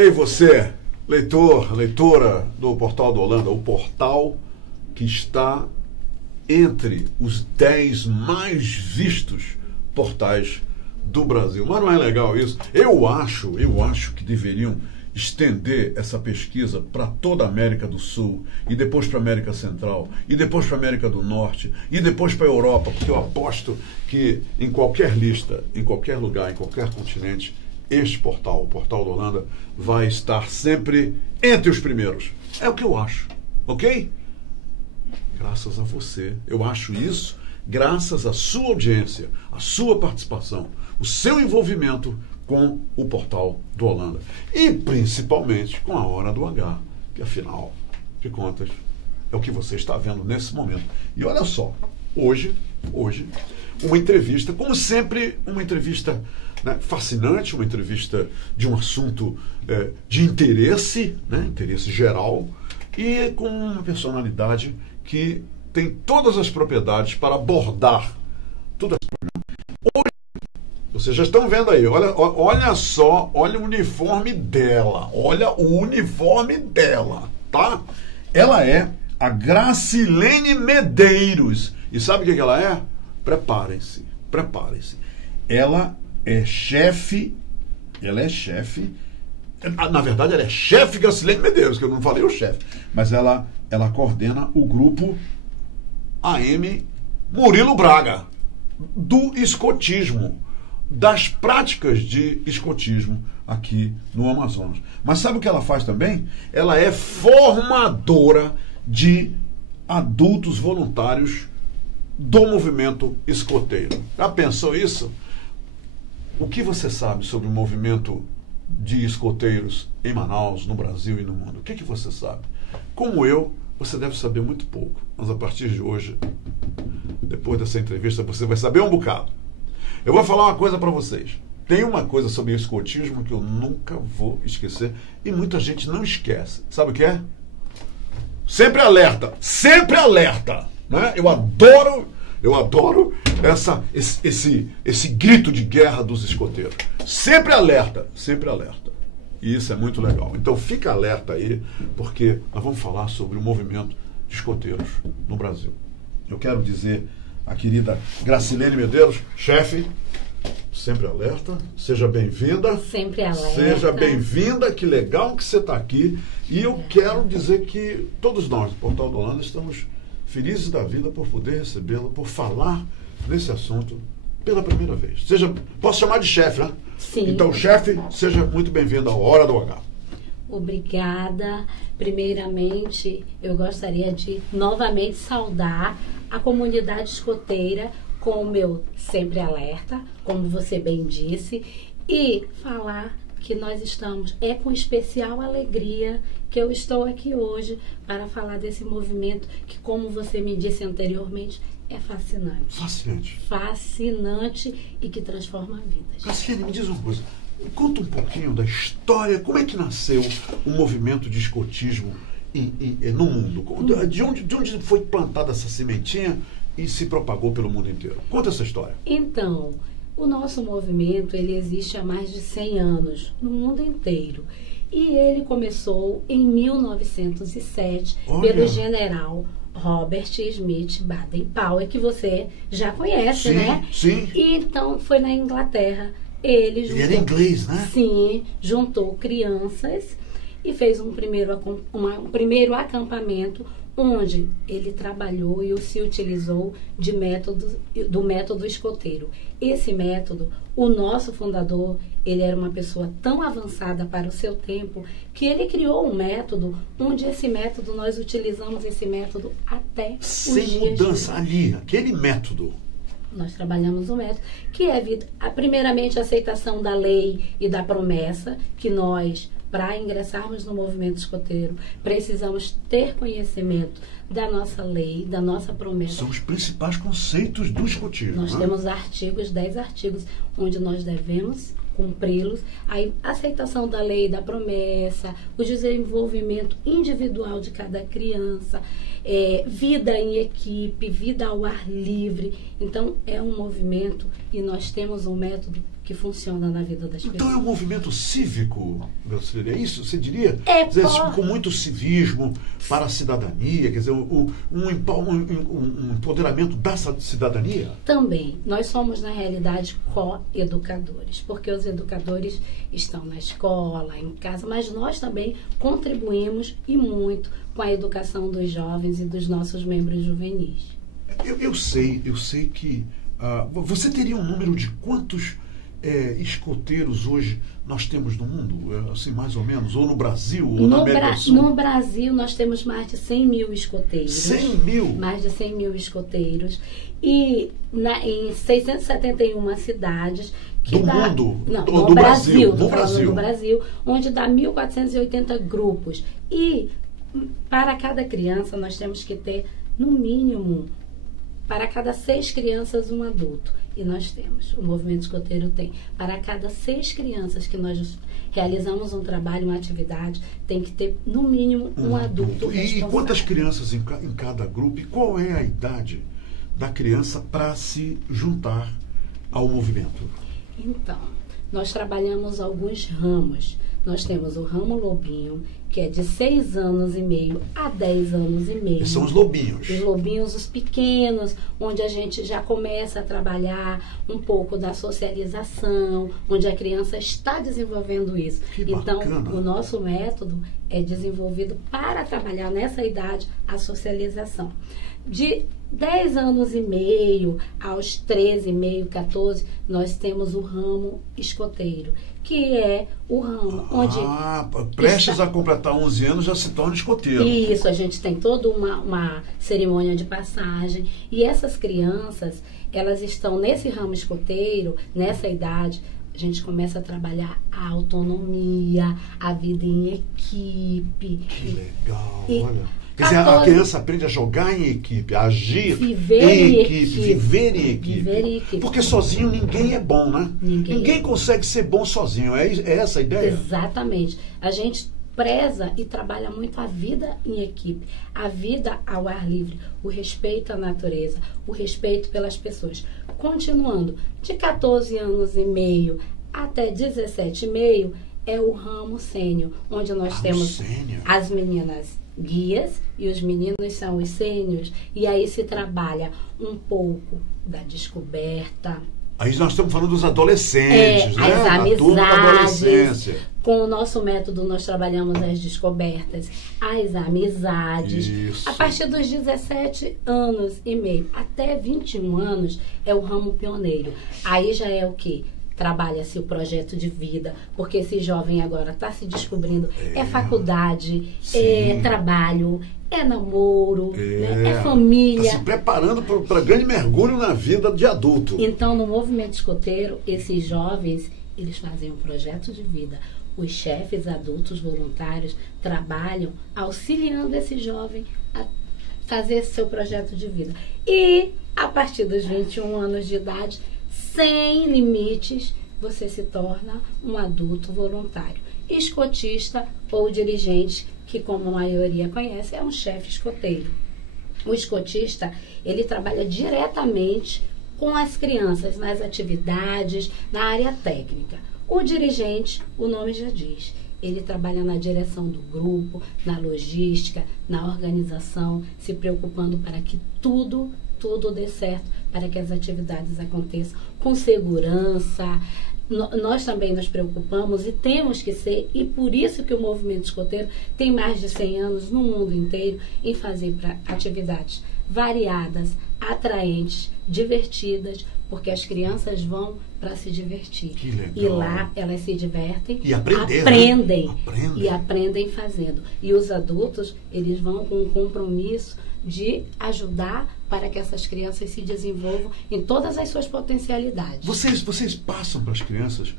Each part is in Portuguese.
Ei, você, leitor, leitora do Portal do Holanda, o portal que está entre os 10 mais vistos portais do Brasil. Mas não é legal isso? Eu acho que deveriam estender essa pesquisa para toda a América do Sul, e depois para a América Central, e depois para a América do Norte, e depois para a Europa, porque eu aposto que em qualquer lista, em qualquer lugar, em qualquer continente, este portal, o Portal do Holanda, vai estar sempre entre os primeiros. É o que eu acho, ok? Graças a você. Eu acho isso graças à sua audiência, à sua participação, o seu envolvimento com o Portal do Holanda. E principalmente com a Hora do H, que afinal de contas é o que você está vendo nesse momento. E olha só, hoje, uma entrevista, como sempre, uma entrevista, né, fascinante, uma entrevista de um assunto de interesse, né, interesse geral, e com uma personalidade que tem todas as propriedades para abordar tudo isso. Hoje, vocês já estão vendo aí, olha só, olha o uniforme dela, tá? Ela é a Gracilene Medeiros. E sabe o que ela é? Preparem-se. Ela é chefe, na verdade ela é chefe Gracilene Medeiros, que eu não falei o chefe, mas ela coordena o grupo AM Murilo Braga, do escotismo, das práticas de escotismo aqui no Amazonas. Mas sabe o que ela faz também? Ela é formadora de adultos voluntários do movimento escoteiro. Já pensou isso? O que você sabe sobre o movimento de escoteiros em Manaus, no Brasil e no mundo? O que você sabe? Como eu, você deve saber muito pouco. Mas a partir de hoje, depois dessa entrevista, você vai saber um bocado. Eu vou falar uma coisa para vocês. Tem uma coisa sobre o escotismo que eu nunca vou esquecer e muita gente não esquece. Sabe o que é? Sempre alerta, né? Eu adoro esse grito de guerra dos escoteiros. Sempre alerta. E isso é muito legal. Então fica alerta aí, porque nós vamos falar sobre o movimento de escoteiros no Brasil. Eu quero dizer a querida Gracilene Medeiros, chefe, sempre alerta, seja bem-vinda. Sempre alerta. Seja bem-vinda, que legal que você está aqui. E eu quero dizer que todos nós do Portal do Holanda estamos felizes da vida por poder recebê-la, por falar nesse assunto pela primeira vez. Posso chamar de chefe, né? Sim. Então, chefe, seja muito bem-vindo à Hora do H. Obrigada. Primeiramente, eu gostaria de novamente saudar a comunidade escoteira com o meu sempre alerta, como você bem disse, e falar que nós estamos, com especial alegria que eu estou aqui hoje para falar desse movimento que, como você me disse anteriormente, é fascinante. Fascinante e que transforma vidas. Gracilene, me diz uma coisa. Conta um pouquinho da história, como é que nasceu o movimento de escotismo no mundo? De onde foi plantada essa sementinha e se propagou pelo mundo inteiro? Conta essa história. Então, o nosso movimento, ele existe há mais de 100 anos, no mundo inteiro. E ele começou em 1907, pelo general Robert Smith Baden-Powell, que você já conhece, né? Sim. E então, foi na Inglaterra. Ele era inglês, né? Sim, juntou crianças e fez um primeiro acampamento onde ele trabalhou e se utilizou do método escoteiro. Esse método, o nosso fundador, ele era uma pessoa tão avançada para o seu tempo que ele criou um método onde nós utilizamos esse método até os dias de hoje. Sem mudança ali, aquele método. Nós trabalhamos o método, que é primeiramente a aceitação da lei e da promessa, que nós, para ingressarmos no movimento escoteiro, precisamos ter conhecimento da nossa lei, da nossa promessa. São os principais conceitos do escotismo. Nós temos 10 artigos, onde nós devemos cumpri-los, a aceitação da lei, da promessa, o desenvolvimento individual de cada criança, vida em equipe, vida ao ar livre. Então, é um movimento e nós temos um método que funciona na vida das pessoas. Então é um movimento cívico, Gracilene, é isso? Você diria? Com muito civismo para a cidadania, quer dizer, um empoderamento da cidadania? Também. Nós somos, na realidade, co-educadores, porque os educadores estão na escola, em casa, mas nós também contribuímos e muito com a educação dos jovens e dos nossos membros juvenis. Eu sei que você teria um número de quantos escoteiros hoje nós temos no mundo, assim, mais ou menos, ou no Brasil, ou na América do Sul? No Brasil, nós temos mais de 100 mil escoteiros. 100 mil? Mais de 100 mil escoteiros. E em 671 cidades... Do mundo? Não, do Brasil. No Brasil, onde dá 1.480 grupos. E para cada criança, nós temos que ter, no mínimo, para cada 6 crianças, um adulto. E nós temos, o movimento escoteiro tem. Para cada 6 crianças que nós realizamos um trabalho, uma atividade, tem que ter, no mínimo, um adulto responsável. E quantas crianças em cada grupo? E qual é a idade da criança para se juntar ao movimento? Então, nós trabalhamos alguns ramos. Nós temos o ramo Lobinho, que é de 6 anos e meio a 10 anos e meio. São os lobinhos. Os lobinhos, os pequenos, onde a gente já começa a trabalhar um pouco da socialização, onde a criança está desenvolvendo isso. Que então, bacana. O nosso método é desenvolvido para trabalhar nessa idade a socialização. De 10 anos e meio aos 13 e meio, 14, nós temos o ramo escoteiro, que é o ramo onde... prestes a completar 11 anos já se torna escoteiro. Isso, a gente tem toda uma cerimônia de passagem. E essas crianças, elas estão nesse ramo escoteiro, nessa idade, a gente começa a trabalhar a autonomia, a vida em equipe. Que legal, olha... Quer dizer, a criança aprende a jogar em equipe, a agir viver em equipe, viver em equipe. Porque sozinho ninguém é bom, né? Ninguém consegue ser bom sozinho. É essa a ideia? Exatamente. A gente preza e trabalha muito a vida em equipe, a vida ao ar livre, o respeito à natureza, o respeito pelas pessoas. Continuando, de 14 anos e meio até 17 e meio é o ramo sênior, onde nós temos sênior. As meninas guias e os meninos são os sêniors, e aí se trabalha um pouco da descoberta. Aí nós estamos falando dos adolescentes, né? As A turma da adolescência. Com o nosso método nós trabalhamos as descobertas, as amizades. Isso. A partir dos 17 anos e meio até 21 anos é o ramo pioneiro. Aí já é o quê? Trabalha-se o projeto de vida, porque esse jovem agora está se descobrindo. É faculdade, é trabalho, é namoro, né? É família. Está se preparando para grande mergulho na vida de adulto. Então, no movimento escoteiro, esses jovens, eles fazem um projeto de vida. Os chefes adultos voluntários trabalham auxiliando esse jovem a fazer seu projeto de vida. E, a partir dos 21 anos de idade, sem limites, você se torna um adulto voluntário. Escotista ou dirigente, que como a maioria conhece, é um chefe escoteiro. O escotista, ele trabalha diretamente com as crianças nas atividades, na área técnica. O dirigente, o nome já diz, ele trabalha na direção do grupo, na logística, na organização, se preocupando para que tudo dê certo, para que as atividades aconteçam com segurança. Nós também nos preocupamos e temos que ser, e por isso que o movimento escoteiro tem mais de 100 anos no mundo inteiro em fazer atividades variadas, atraentes, divertidas, porque as crianças vão para se divertir. Que legal. E lá elas se divertem e aprendem. E aprendem fazendo. E os adultos, eles vão com um compromisso de ajudar para que essas crianças se desenvolvam em todas as suas potencialidades. Vocês passam para as crianças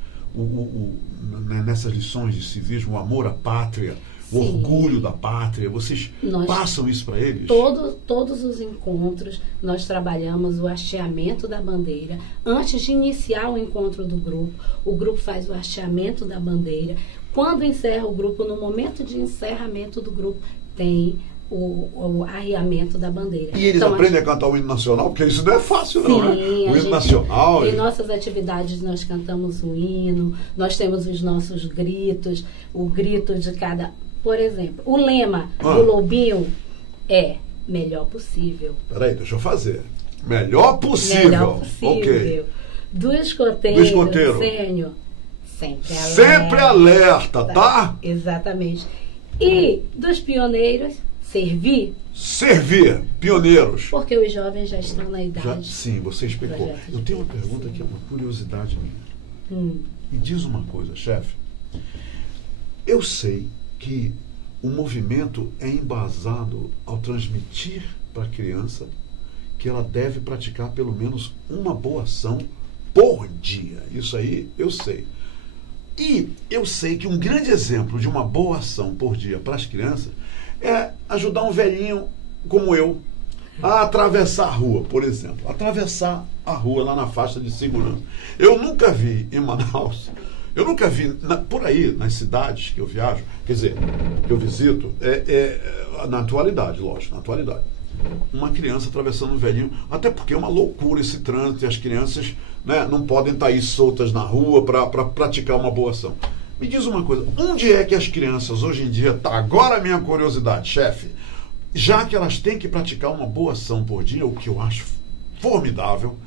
nessas lições de civismo, o amor à pátria, o Sim. orgulho da pátria. Vocês Nós- passam isso para eles? Todos os encontros, nós trabalhamos o hasteamento da bandeira. Antes de iniciar o encontro do grupo, o grupo faz o hasteamento da bandeira. Quando encerra o grupo, no momento de encerramento do grupo, tem o arriamento da bandeira. E eles Então, aprendem a cantar o hino nacional? Porque isso não é fácil, não, né? Sim, O hino nacional. em nossas atividades nós cantamos o hino, nós temos os nossos gritos, o grito de cada... Por exemplo, o lema do Lobinho é melhor possível. Peraí, deixa eu fazer. Melhor possível. Melhor possível. Ok. Do escoteiro, escoteiro. Sênior, sempre alerta. Sempre alerta, tá? Exatamente. E dos pioneiros, servir, Servir, pioneiros. porque os jovens já estão na Já, idade. sim, você explicou. Projeto de Eu tenho uma vida, pergunta sim. que é uma curiosidade minha. Hum. Me diz uma coisa, chefe. Eu sei que o movimento é embasado ao transmitir para a criança que ela deve praticar pelo menos uma boa ação por dia. Isso aí eu sei. E eu sei que um grande exemplo de uma boa ação por dia para as crianças é ajudar um velhinho como eu a atravessar a rua, por exemplo. Atravessar a rua lá na faixa de segurança. Eu nunca vi em Manaus, eu nunca vi por aí, nas cidades que eu viajo, quer dizer, que eu visito, na atualidade, lógico, na atualidade, uma criança atravessando um velhinho, até porque é uma loucura esse trânsito e as crianças, né, não podem estar aí soltas na rua para praticar uma boa ação. Me diz uma coisa, onde é que as crianças hoje em dia, tá, agora a minha curiosidade, chefe, já que elas têm que praticar uma boa ação por dia, o que eu acho formidável,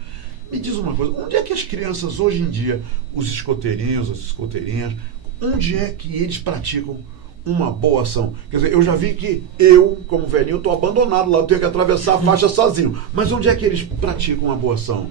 me diz uma coisa, onde é que as crianças hoje em dia, os escoteirinhos, as escoteirinhas, onde é que eles praticam uma boa ação? Quer dizer, eu já vi que eu, como velhinho, estou abandonado lá, eu tenho que atravessar a faixa sozinho. Mas onde é que eles praticam uma boa ação,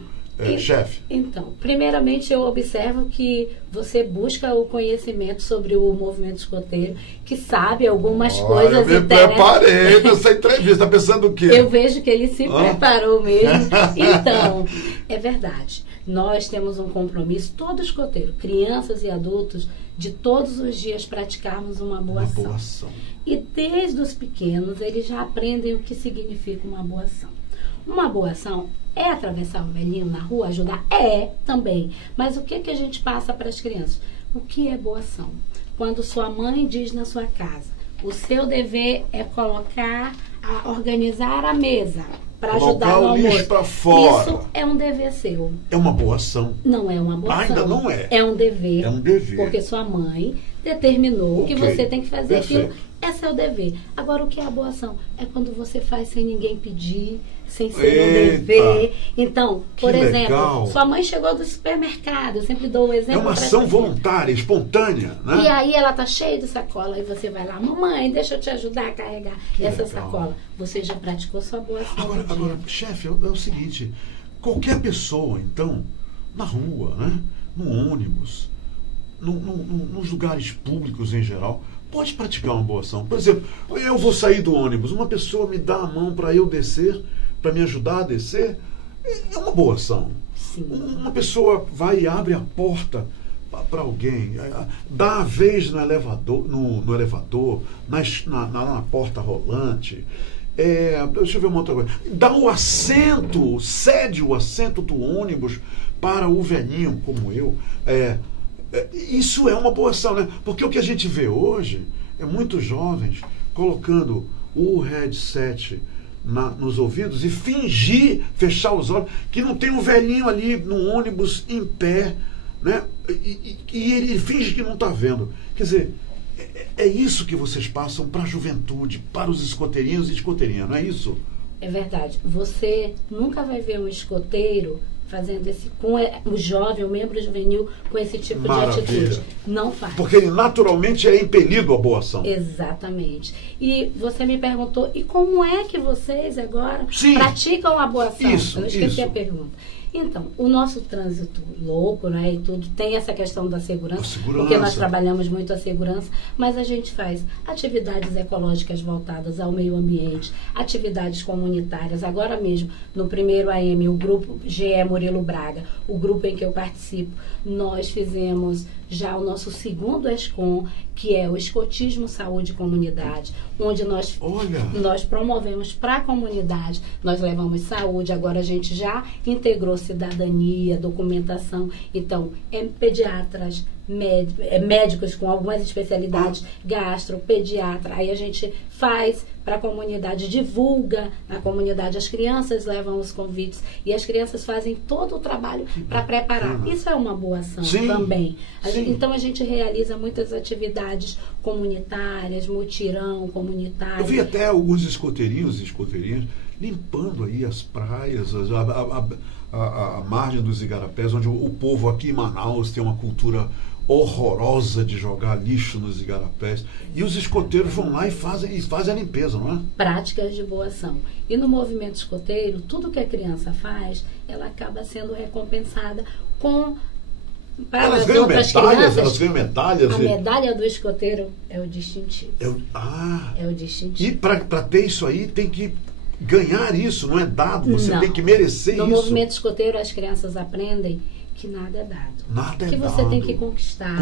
chefe? Então, primeiramente eu observo que você busca o conhecimento sobre o movimento escoteiro, que sabe algumas coisas Eu me interessantes. preparei nessa entrevista, pensando o quê? Eu vejo que ele se preparou mesmo. Então, é verdade. Nós temos um compromisso, todo escoteiro, crianças e adultos, de todos os dias praticarmos uma boa ação. Boa ação. E desde os pequenos, eles já aprendem o que significa uma boa ação. Uma boa ação é atravessar um velhinho na rua, ajudar? É, também. Mas o que a gente passa para as crianças? O que é boa ação? Quando sua mãe diz na sua casa, o seu dever é organizar a mesa para ajudar no Colocar o lixo almoço. para fora. Isso é um dever seu. É uma boa ação. Não é uma boa ação. Ainda não é. É um dever. É um dever. Porque sua mãe determinou que você tem que fazer Perfeito. aquilo. Esse é o dever. Agora, o que é a boa ação? É quando você faz sem ninguém pedir, sem ser um dever. Então, por exemplo, legal. sua mãe chegou do supermercado, eu sempre dou o exemplo. É uma pra ação essa voluntária, espontânea, né? e aí ela tá cheia de sacola e você vai lá, mamãe, deixa eu te ajudar a carregar essa legal. sacola. Você já praticou sua boa ação do dia. Agora, chefe, é o seguinte, qualquer pessoa, então, na rua, né, no ônibus, nos lugares públicos em geral, pode praticar uma boa ação. Por exemplo, eu vou sair do ônibus, uma pessoa me dá a mão para eu descer, para me ajudar a descer, é uma boa ação. Sim. Uma pessoa vai e abre a porta para alguém, dá a vez no elevador, na porta rolante, deixa eu ver uma outra coisa, dá o assento, cede o assento do ônibus para o velhinho como eu, isso é uma boa ação, né? Porque o que a gente vê hoje é muitos jovens colocando o headset nos ouvidos e fechar os olhos, que não tem um velhinho ali no ônibus em pé, né? E ele finge que não está vendo. Quer dizer, é isso que vocês passam para a juventude, para os escoteirinhos e escoteirinhas, não é isso? É verdade. Você nunca vai ver um escoteiro fazendo com o jovem, o membro juvenil, com esse tipo Maravilha. de atitude. Não faz. Porque ele naturalmente é impelido à boa ação. Exatamente. E você me perguntou, e como é que vocês agora Sim. praticam a boa ação? Isso, Eu não esqueci isso. a pergunta. Então, o nosso trânsito louco, né, e tudo, tem essa questão da segurança, segurança, porque nós trabalhamos muito a segurança, mas a gente faz atividades ecológicas voltadas ao meio ambiente, atividades comunitárias. Agora mesmo, no primeiro AM, o grupo GE Murilo Braga, o grupo em que eu participo, nós fizemos já o nosso segundo ESCOM, que é o Escotismo Saúde e Comunidade, onde nós promovemos para a comunidade, nós levamos saúde, agora a gente já integrou cidadania, documentação, então é pediatras, médicos com algumas especialidades, gastro, pediatra, aí a gente faz para a comunidade, divulga na comunidade, as crianças levam os convites e as crianças fazem todo o trabalho para preparar. Isso é uma boa ação também. Então a gente realiza muitas atividades comunitárias, mutirão comunitário. Eu vi até alguns escoteirinhos e escoteirinhas limpando aí as praias, a margem dos igarapés, onde o povo aqui em Manaus tem uma cultura horrorosa de jogar lixo nos igarapés. E os escoteiros vão lá e fazem a limpeza, não é? Práticas de boa ação. E no movimento escoteiro, tudo que a criança faz, ela acaba sendo recompensada com... Para elas as ganham outras medalhas, crianças, elas ganham medalhas. A medalha do escoteiro é o distintivo. É o distintivo. E para ter isso aí, tem que ganhar isso, não é dado. Você tem que merecer isso. No movimento escoteiro, as crianças aprendem que nada é dado. Nada é que dado. você tem que conquistar,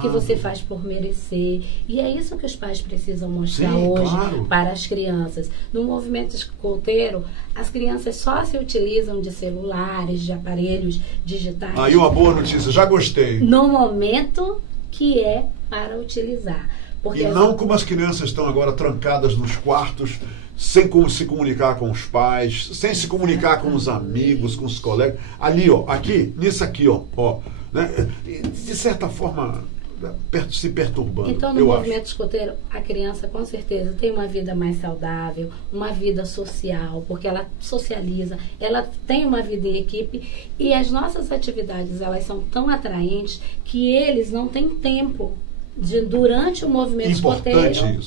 que você faz por merecer. E é isso que os pais precisam mostrar hoje para as crianças. No movimento escoteiro, as crianças só se utilizam de celulares, de aparelhos digitais. Aí uma boa notícia, já gostei. No momento que é para utilizar. Porque não como as crianças estão agora trancadas nos quartos, sem como se comunicar com os pais, sem se comunicar com os amigos, com os colegas. Ali, nisso aqui, né? De certa forma, se perturbando. Então, no movimento escoteiro, a criança, com certeza, tem uma vida mais saudável, uma vida social, porque ela socializa, ela tem uma vida em equipe, e as nossas atividades, elas são tão atraentes que eles não têm tempo durante o movimento escoteiro,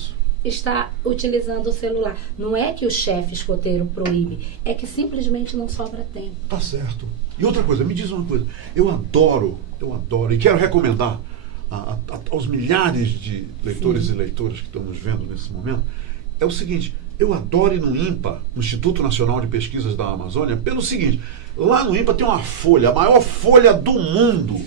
está utilizando o celular. Não é que o chefe escoteiro proíbe, é que simplesmente não sobra tempo. Tá certo. E outra coisa, me diz uma coisa. Eu adoro, e quero recomendar aos milhares de leitores e leitoras que estão nos vendo nesse momento, é o seguinte: eu adoro ir no INPA, no Instituto Nacional de Pesquisas da Amazônia, pelo seguinte: lá no INPA tem uma folha, a maior folha do mundo.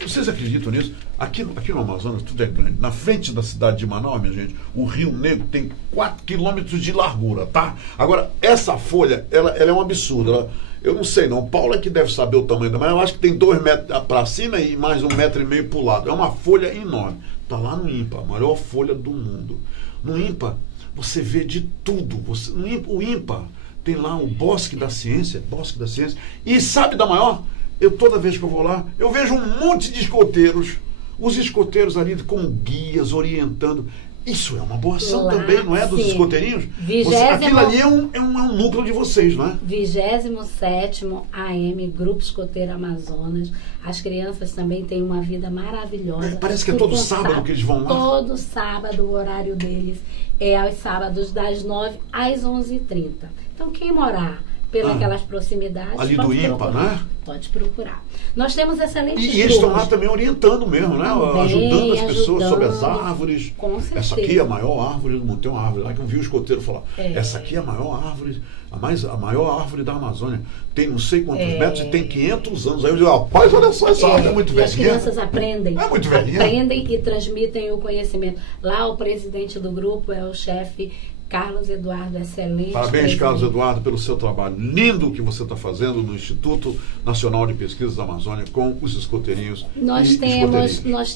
Vocês acreditam nisso? Aqui no Amazonas tudo é grande. Na frente da cidade de Manaus, minha gente, o Rio Negro tem 4 quilômetros de largura, tá? Agora, essa folha, ela é um absurdo. Eu não sei não, o Paulo é que deve saber o tamanho da, mas eu acho que tem 2 metros para cima e mais 1,5 metro para o lado. É uma folha enorme. Está lá no INPA, a maior folha do mundo. No INPA, você vê de tudo. O INPA tem lá o Bosque da Ciência, e sabe da maior? Toda vez que eu vou lá, eu vejo um monte de escoteiros, os escoteiros ali com guias, orientando. Isso é uma boa ação também, não é? Dos escoteirinhos? Aquilo ali é um núcleo de vocês, não é? 27º AM, Grupo Escoteiro Amazonas. As crianças também têm uma vida maravilhosa. Parece que é todo sábado que eles vão lá. Todo sábado, o horário deles é aos sábados das 9 às 11h30. Então, quem morar pelas proximidades, ali do INPA, né? Pode procurar. Nós temos excelentes E eles estão lá também orientando mesmo, né? Ajudando as pessoas sobre as árvores. Com certeza. Essa aqui é a maior árvore do mundo. Tem uma árvore lá que eu vi o escoteiro falar. Essa aqui é a maior árvore, a maior árvore da Amazônia. Tem não sei quantos metros e tem 500 anos. Aí eu digo, rapaz, olha só, essa árvore é muito velhinha. As crianças aprendem. É muito velhinha. Aprendem e transmitem o conhecimento. Lá o presidente do grupo é o chefe Carlos Eduardo, excelente. Parabéns, Carlos Eduardo, pelo seu trabalho lindo que você está fazendo no Instituto Nacional de Pesquisas da Amazônia com os escoteirinhos. Nós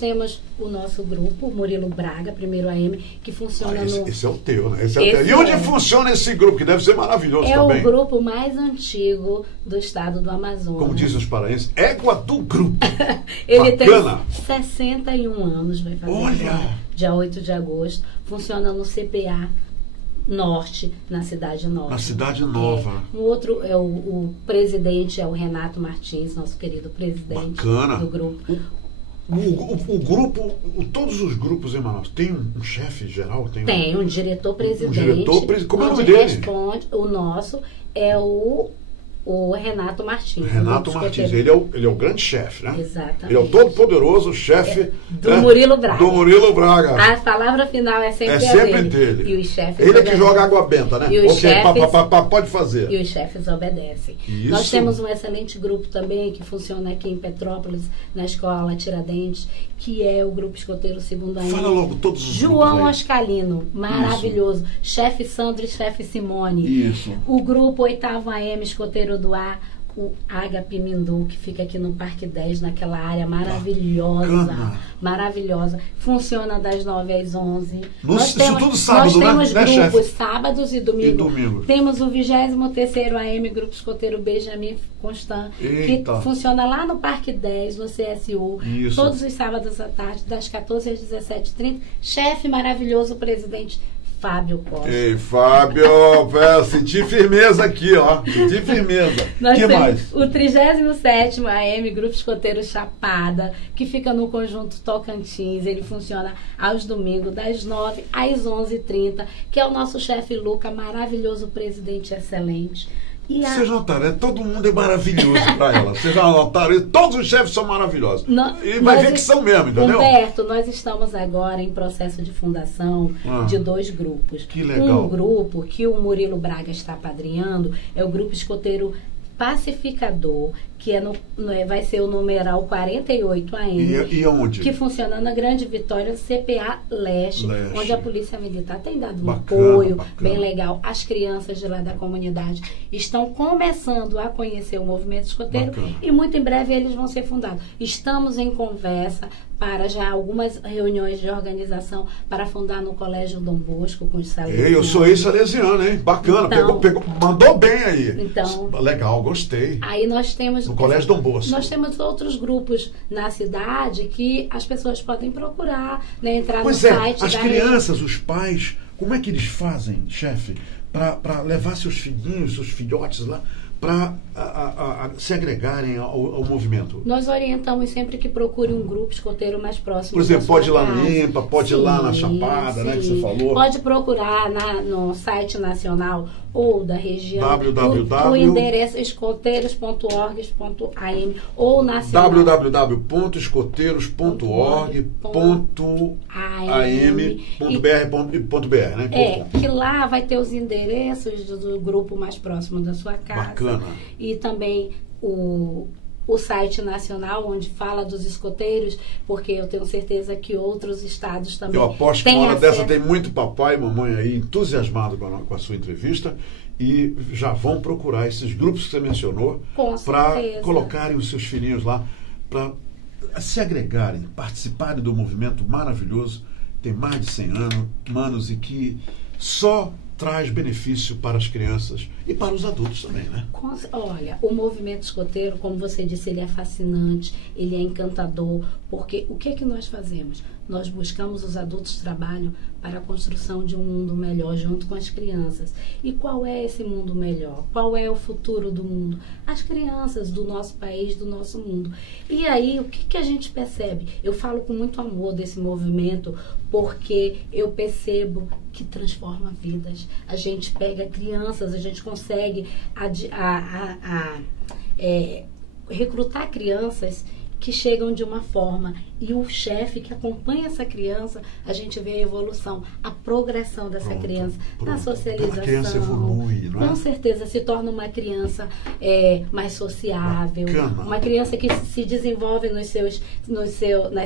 temos o nosso grupo, Murilo Braga, primeiro AM, que funciona esse é o teu, né? E onde funciona esse grupo, que deve ser maravilhoso também? É o grupo mais antigo do estado do Amazonas. Como dizem os paraenses, égua do grupo. Ele Bacana. Tem 61 anos, vai fazer. Olha! Dia 8 de agosto. Funciona no CPA Norte, na Cidade Nova. Na Cidade Nova. O outro é o presidente, é o Renato Martins, nosso querido presidente. Bacana. Do grupo. O grupo, todos os grupos em Manaus, tem um chefe geral? Tem um diretor-presidente. Como é o nome dele? O nosso é o O Renato Martins. Renato Martins, ele é o grande chefe, né? Exatamente. Ele é o todo-poderoso chefe do Murilo Braga. Do Murilo Braga. A palavra final é sempre dele. E os chefes ele é que joga água benta, né? E os chefes, pode fazer. E os chefes obedecem. Isso. Nós temos um excelente grupo também que funciona aqui em Petrópolis, na escola Tiradentes, que é o Grupo Escoteiro Segundo AM. Fala logo todos os João Oscalino, maravilhoso. Chefe Sandro e chefe Simone. Isso. O grupo 8º AM Escoteiro do Ar, o Agape Mindu, que fica aqui no Parque 10, naquela área maravilhosa. Bacana. Maravilhosa. Funciona das 9 às 11. Isso tudo sábado, né? Nós temos grupos sábados e domingo. domingo. Temos o 23º AM Grupo Escoteiro Benjamin Constant, que funciona lá no Parque 10, no CSU. Isso. Todos os sábados à tarde, das 14 às 17h30. Chefe maravilhoso, presidente Fábio Costa. Ei, Fábio, senti firmeza aqui, ó. Senti firmeza. Nós que temos mais? O 37º AM Grupo Escoteiro Chapada, que fica no Conjunto Tocantins. Ele funciona aos domingos, das 9 às 11h30, que é o nosso chefe Luca, maravilhoso presidente excelente. Vocês notaram, todo mundo é maravilhoso para ela. Vocês já notaram, todos os chefes são maravilhosos. E vai ver que são mesmo, entendeu? Humberto, nós estamos agora em processo de fundação de 2 grupos. Que legal. Um grupo que o Murilo Braga está apadrinhando é o Grupo Escoteiro Pacificador, que vai ser o numeral 48 AM. E onde? Que funciona na Grande Vitória, CPA Leste, onde a Polícia Militar tem dado um apoio bem legal. As crianças de lá da comunidade estão começando a conhecer o movimento escoteiro e muito em breve eles vão ser fundados. Estamos em conversa para já algumas reuniões de organização para fundar no Colégio Dom Bosco com os salesianos. Eu sou ex-salesiano, hein? Bacana, então, mandou bem aí. Então, legal, gostei. Aí nós temos no Colégio Dom Bosco. Nós temos outros grupos na cidade que as pessoas podem procurar, né, entrar no site. As crianças, os pais, como é que eles fazem, chefe, para levar seus filhinhos, seus filhotes lá, para se agregarem ao movimento? Nós orientamos sempre que procure um grupo escoteiro mais próximo. Por exemplo, pode ir lá no Limpa, pode ir lá na Chapada, né, que você falou. Pode procurar no site nacional ou da região. www. O endereço escoteiros.org.am ou nacional. www.escoteiros.org.am.br, né? Que lá vai ter os endereços do grupo mais próximo da sua casa. Bacana. E também o site nacional, onde fala dos escoteiros, porque eu tenho certeza que outros estados também. Eu aposto que uma hora dessa tem muito papai e mamãe aí entusiasmado com a sua entrevista e já vão procurar esses grupos que você mencionou para colocarem os seus filhinhos lá, para se agregarem, participarem do movimento maravilhoso, tem mais de 100 anos e que só traz benefício para as crianças e para os adultos também, né? Olha, o movimento escoteiro, como você disse, ele é fascinante, ele é encantador, porque o que é que nós fazemos? Nós buscamos, os adultos trabalham para a construção de um mundo melhor junto com as crianças. E qual é esse mundo melhor? Qual é o futuro do mundo? As crianças do nosso país, do nosso mundo. E aí, o que a gente percebe? Eu falo com muito amor desse movimento, porque eu percebo que transforma vidas. A gente pega crianças, a gente consegue recrutar crianças que chegam de uma forma, e o chefe que acompanha essa criança, a gente vê a evolução, a progressão dessa criança na socialização. A criança evolui, não é? Com certeza, se torna uma criança mais sociável, Bacana. Uma criança que se desenvolve nas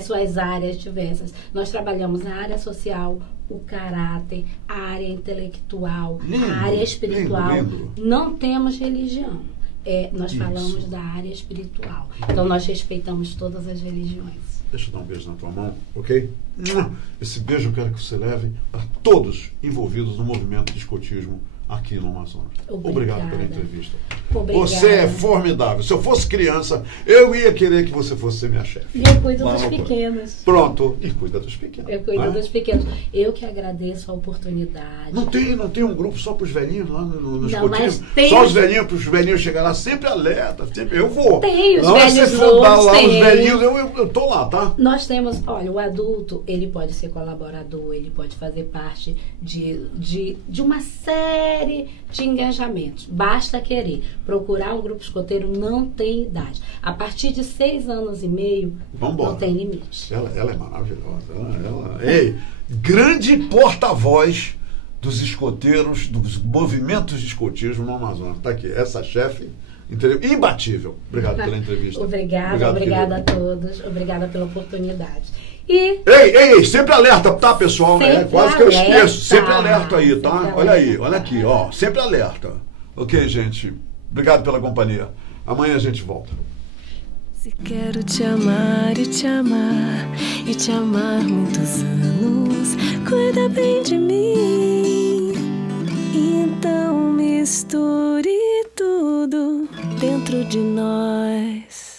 suas áreas diversas. Nós trabalhamos a área social, o caráter, a área intelectual, a área espiritual. Lindo. Não temos religião. Nós falamos da área espiritual. Então, nós respeitamos todas as religiões. Deixa eu dar um beijo na tua mão, ok? Esse beijo eu quero que você leve para todos envolvidos no movimento de escotismo aqui no Amazonas. Obrigado pela entrevista. Obrigada. Você é formidável. Se eu fosse criança, eu ia querer que você fosse minha chefe. E eu cuido dos pequenos. Pronto. E cuida dos pequenos. Eu cuido dos pequenos. Eu que agradeço a oportunidade. Não tem um grupo só para os velhinhos lá no escotismo? Tem... Só os velhinhos, para os velhinhos chegar lá sempre alerta. Sempre... Eu vou. Tem os velhinhos. Se fundar lá tem. Os velhinhos, eu tô lá, tá? Nós temos, olha, o adulto, ele pode ser colaborador, ele pode fazer parte de uma série série de engajamentos. Basta querer. Procurar um grupo escoteiro não tem idade. A partir de 6 anos e meio, Vambora. não tem limite. Ela é maravilhosa. Ei, grande porta-voz dos escoteiros, dos movimentos de escotismo no Amazonas. Está aqui, essa chefe imbatível. Obrigado pela entrevista. Obrigada a todos. Obrigada pela oportunidade. E... Ei, sempre alerta, tá, pessoal? Sempre quase que eu esqueço. alerta. Sempre alerta aí, tá? Sempre Olha aí, alerta. olha aqui, ó. Sempre alerta. Ok, gente? Obrigado pela companhia. Amanhã a gente volta. Se quero te amar e te amar e te amar muitos anos, cuida bem de mim. Então misture tudo dentro de nós.